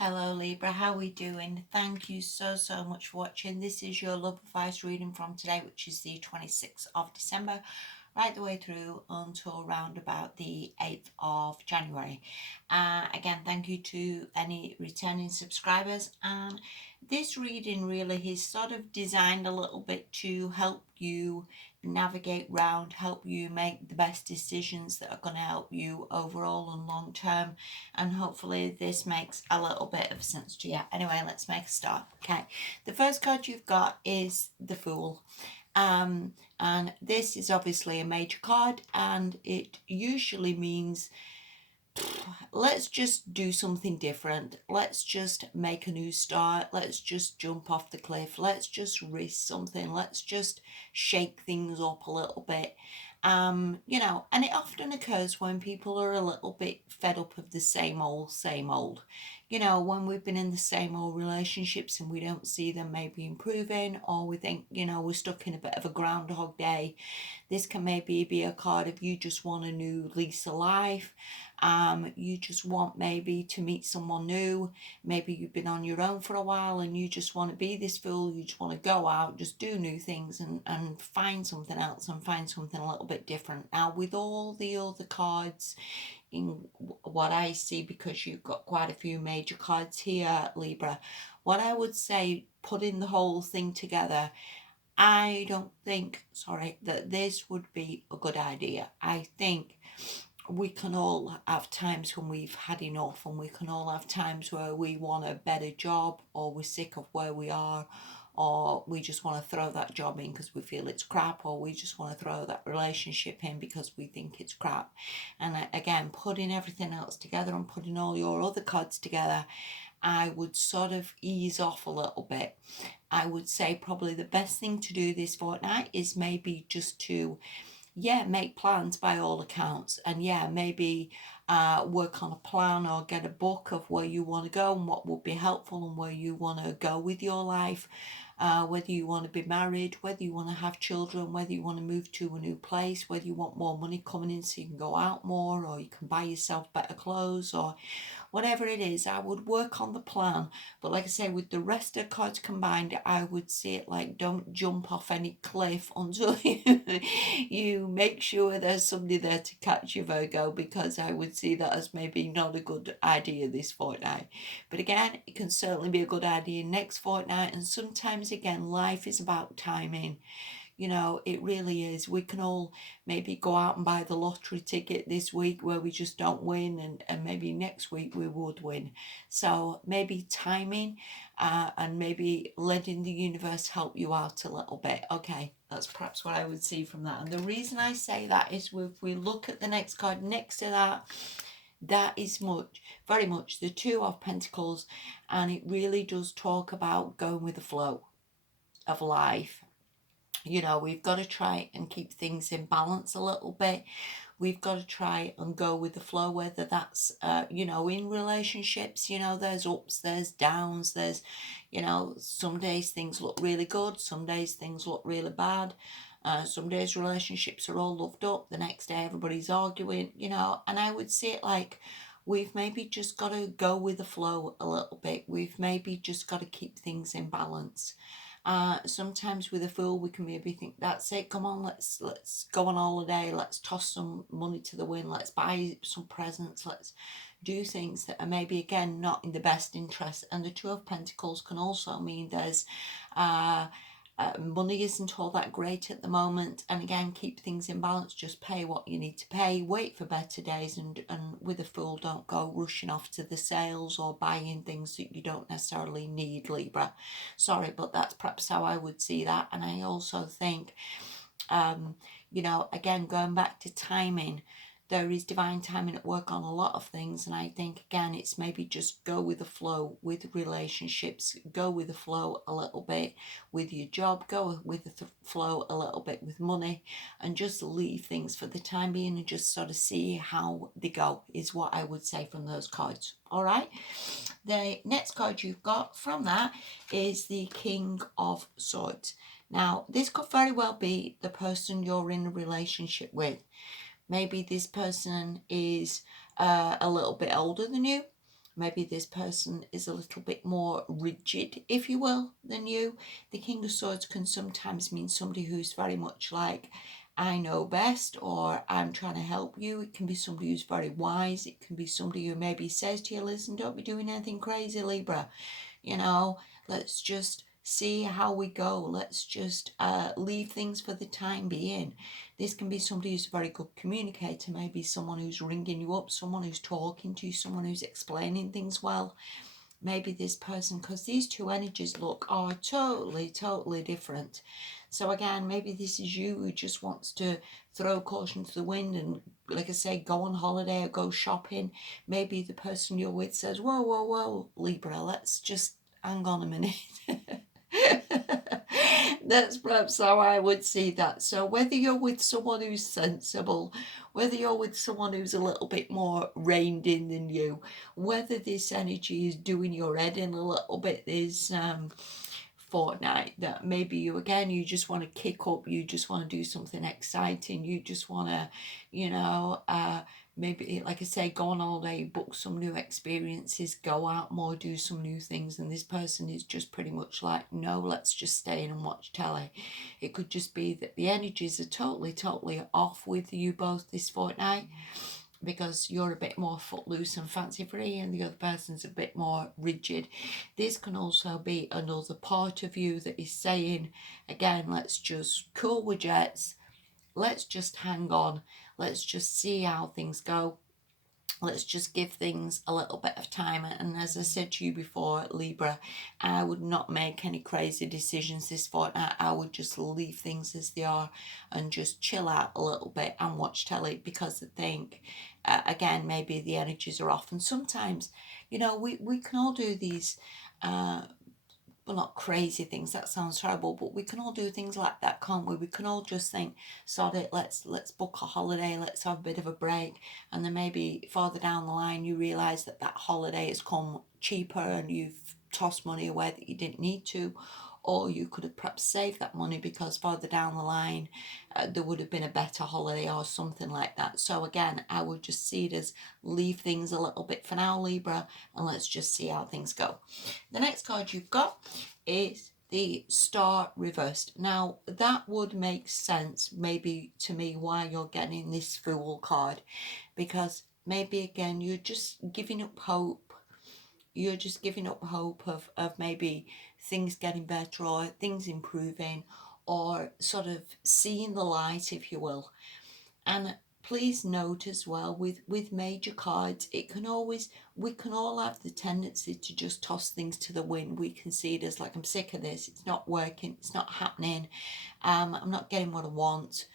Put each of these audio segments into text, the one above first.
Hello Libra, how are we doing? Thank you so much for watching. This is your love advice reading from today, which is the 26th of December, right the way through until around about the 8th of January. Again, thank you to any returning subscribers. And this reading really is sort of designed a little bit to help you navigate round, help you make the best decisions that are going to help you overall and long term, and hopefully this makes a little bit of sense to you. Anyway, let's make a start. Okay, the first card you've got is the Fool. And this is obviously a major card, and it usually means let's just do something different. Let's just make a new start. Let's just jump off the cliff. Let's just risk something. Let's just shake things up a little bit. And it often occurs when people are a little bit fed up of the same old, same old. When we've been in the same old relationships and we don't see them maybe improving, or we think, we're stuck in a bit of a groundhog day. This can maybe be a card of you just want a new lease of life. You just want maybe to meet someone new. Maybe you've been on your own for a while and you just want to be this fool. You just want to go out, just do new things and find something else and find something a little bit different. Now, with all the other cards in what I see, because you've got quite a few major cards here, Libra, what I would say, putting the whole thing together, I don't think, that this would be a good idea. I think we can all have times when we've had enough, and we can all have times where we want a better job, or we're sick of where we are, or we just want to throw that job in because we feel it's crap, or we just want to throw that relationship in because we think it's crap. And again, putting everything else together and putting all your other cards together, I would sort of ease off a little bit. I would say probably the best thing to do this fortnight is maybe just to, make plans by all accounts, and maybe work on a plan or get a book of where you want to go and what would be helpful and where you want to go with your life. Whether you want to be married, whether you want to have children, whether you want to move to a new place, whether you want more money coming in so you can go out more, or you can buy yourself better clothes, or whatever it is, I would work on the plan. But like I say, with the rest of the cards combined, I would see it like, don't jump off any cliff until you make sure there's somebody there to catch you, Virgo, because I would see that as maybe not a good idea this fortnight. But again, it can certainly be a good idea next fortnight. And sometimes, again, life is about timing. It really is. We can all maybe go out and buy the lottery ticket this week where we just don't win, and maybe next week we would win. So maybe timing, and maybe letting the universe help you out a little bit. Okay, that's perhaps what I would see from that. And the reason I say that is, if we look at the next card next to that, that is very much the Two of Pentacles, and it really does talk about going with the flow of life. We've got to try and keep things in balance a little bit. We've got to try and go with the flow, whether that's, in relationships, there's ups, there's downs, there's, some days things look really good, some days things look really bad. Some days relationships are all loved up, the next day everybody's arguing, and I would see it like, we've maybe just got to go with the flow a little bit. We've maybe just got to keep things in balance. Sometimes with a Fool, we can maybe think, that's it, come on, let's go on holiday, let's toss some money to the wind, let's buy some presents, let's do things that are maybe, again, not in the best interest. And the Two of Pentacles can also mean there's money isn't all that great at the moment, and again, keep things in balance. Just pay what you need to pay, wait for better days, and with a Fool, don't go rushing off to the sales or buying things that you don't necessarily need, Libra. Sorry, but that's perhaps how I would see that. And I also think, again, going back to timing, there is divine timing at work on a lot of things. And I think, again, it's maybe just go with the flow with relationships, go with the flow a little bit with your job, go with the flow a little bit with money, and just leave things for the time being and just sort of see how they go, is what I would say from those cards. All right. The next card you've got from that is the King of Swords. Now, this could very well be the person you're in a relationship with. Maybe this person is a little bit older than you. Maybe this person is a little bit more rigid, if you will, than you. The King of Swords can sometimes mean somebody who's very much like, I know best, or I'm trying to help you. It can be somebody who's very wise. It can be somebody who maybe says to you, listen, don't be doing anything crazy, Libra. You know, let's just see how we go. Let's just leave things for the time being. This can be somebody who's a very good communicator, maybe someone who's ringing you up, someone who's talking to you, someone who's explaining things well. Maybe this person, because these two energies look are totally different. So again, maybe this is you who just wants to throw caution to the wind and, like I say, go on holiday or go shopping. Maybe the person you're with says, whoa, Libra, let's just hang on a minute. That's perhaps how I would see that. So whether you're with someone who's sensible, whether you're with someone who's a little bit more reined in than you, whether this energy is doing your head in a little bit this fortnight, that maybe you just want to kick up, you just want to do something exciting, you just want to, maybe, like I say, go on all day, book some new experiences, go out more, do some new things. And this person is just pretty much like, no, let's just stay in and watch telly. It could just be that the energies are totally off with you both this fortnight, because you're a bit more footloose and fancy free and the other person's a bit more rigid. This can also be another part of you that is saying, again, let's just cool with jets, let's just hang on, let's just see how things go. Let's just give things a little bit of time. And as I said to you before, Libra, I would not make any crazy decisions this fortnight. I would just leave things as they are and just chill out a little bit and watch telly, because I think, again, maybe the energies are off. And sometimes, we can all do these well, not crazy things, that sounds terrible, but we can all do things like that, can't we? We can all just think, sod it, let's book a holiday, let's have a bit of a break. And then maybe further down the line you realise that holiday has come cheaper and you've tossed money away that you didn't need to. Or you could have perhaps saved that money because further down the line there would have been a better holiday or something like that. So again, I would just see it as leave things a little bit for now, Libra, and let's just see how things go. The next card you've got is the Star reversed. Now that would make sense maybe to me why you're getting this Fool card, because maybe again you're just giving up hope. You're just giving up hope of maybe things getting better or things improving, or sort of seeing the light, if you will. And please note as well, with major cards, we can all have the tendency to just toss things to the wind. We can see it as like, I'm sick of this, it's not working, it's not happening, I'm not getting what I want,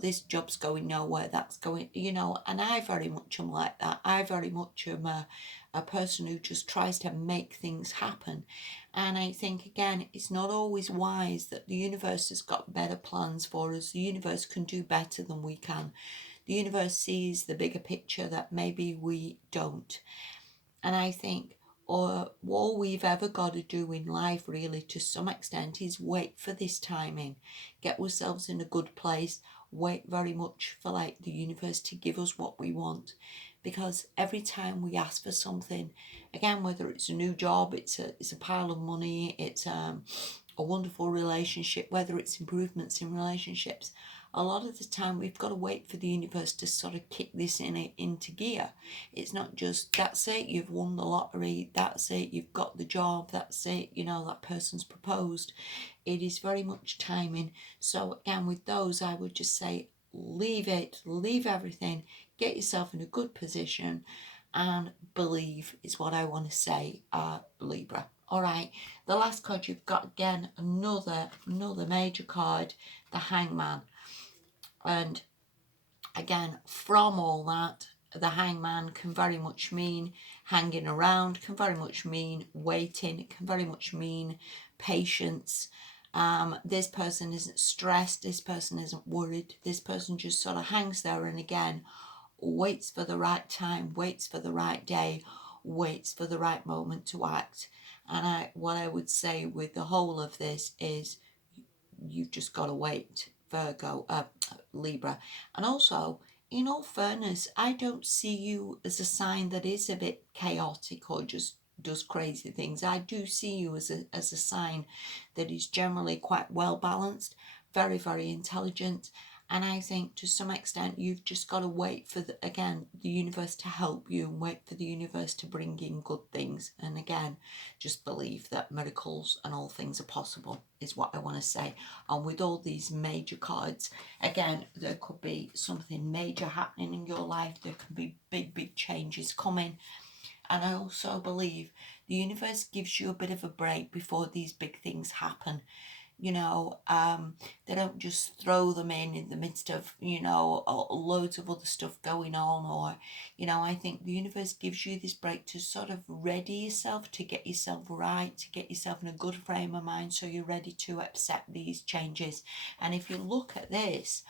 this job's going nowhere, that's going, and I very much am like that. I very much am a person who just tries to make things happen. And I think, again, it's not always wise that the universe has got better plans for us. The universe can do better than we can. The universe sees the bigger picture that maybe we don't. And I think all we've ever got to do in life, really, to some extent, is wait for this timing, get ourselves in a good place, wait very much for like the universe to give us what we want. Because every time we ask for something, again, whether it's a new job, it's a pile of money, it's a wonderful relationship, whether it's improvements in relationships, a lot of the time we've got to wait for the universe to sort of kick this into gear. It's not just, that's it, you've won the lottery, that's it, you've got the job, that's it, that person's proposed. It is very much timing. So again, with those, I would just say, leave it, leave everything, get yourself in a good position and believe is what I want to say, Libra. All right, the last card you've got, again, another major card, the Hangman. And again, from all that, the Hangman can very much mean hanging around, can very much mean waiting, it can very much mean patience. This person isn't stressed, this person isn't worried, this person just sort of hangs there and again waits for the right time, waits for the right day, waits for the right moment to act. And what I would say with the whole of this is you've just got to wait, Libra. And also, in all fairness, I don't see you as a sign that is a bit chaotic or just does crazy things. I do see you as a sign that is generally quite well balanced, very, very intelligent. And I think to some extent you've just got to wait for the universe to help you, and wait for the universe to bring in good things. And again, just believe that miracles and all things are possible is what I want to say. And with all these major cards, again, there could be something major happening in your life. There can be big, big changes coming. And I also believe the universe gives you a bit of a break before these big things happen. They don't just throw them in the midst of, loads of other stuff going on. Or, I think the universe gives you this break to sort of ready yourself, to get yourself right, to get yourself in a good frame of mind so you're ready to accept these changes. And if you look at this,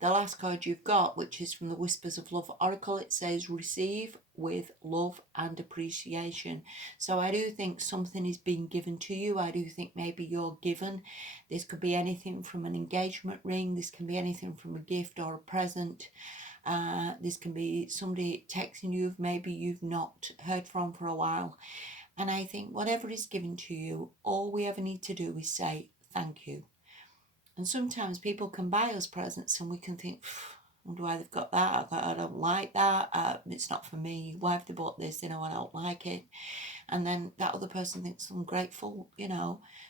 the last card you've got, which is from the Whispers of Love Oracle, it says receive with love and appreciation. So I do think something is being given to you. I do think maybe you're given. This could be anything from an engagement ring. This can be anything from a gift or a present. This can be somebody texting you maybe you've not heard from for a while. And I think whatever is given to you, all we ever need to do is say thank you. And sometimes people can buy us presents and we can think, I wonder why they've got that. I don't like that. It's not for me. Why have they bought this? I don't like it. And then that other person thinks, I'm grateful,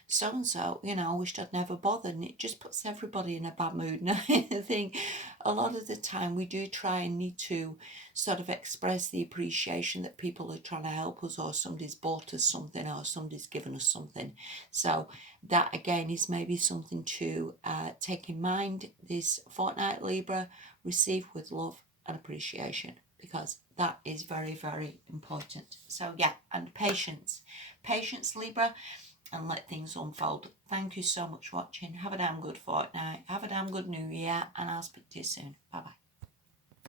so-and-so, I wished I'd never bothered. And it just puts everybody in a bad mood. And I think a lot of the time we do try and need to sort of express the appreciation that people are trying to help us, or somebody's bought us something, or somebody's given us something. So that again is maybe something to take in mind this fortnight, Libra. Receive with love and appreciation, because that is very, very important. So yeah, and patience, Libra, and let things unfold. Thank you so much for watching. Have a damn good fortnight, have a damn good new year, and I'll speak to you soon. Bye bye.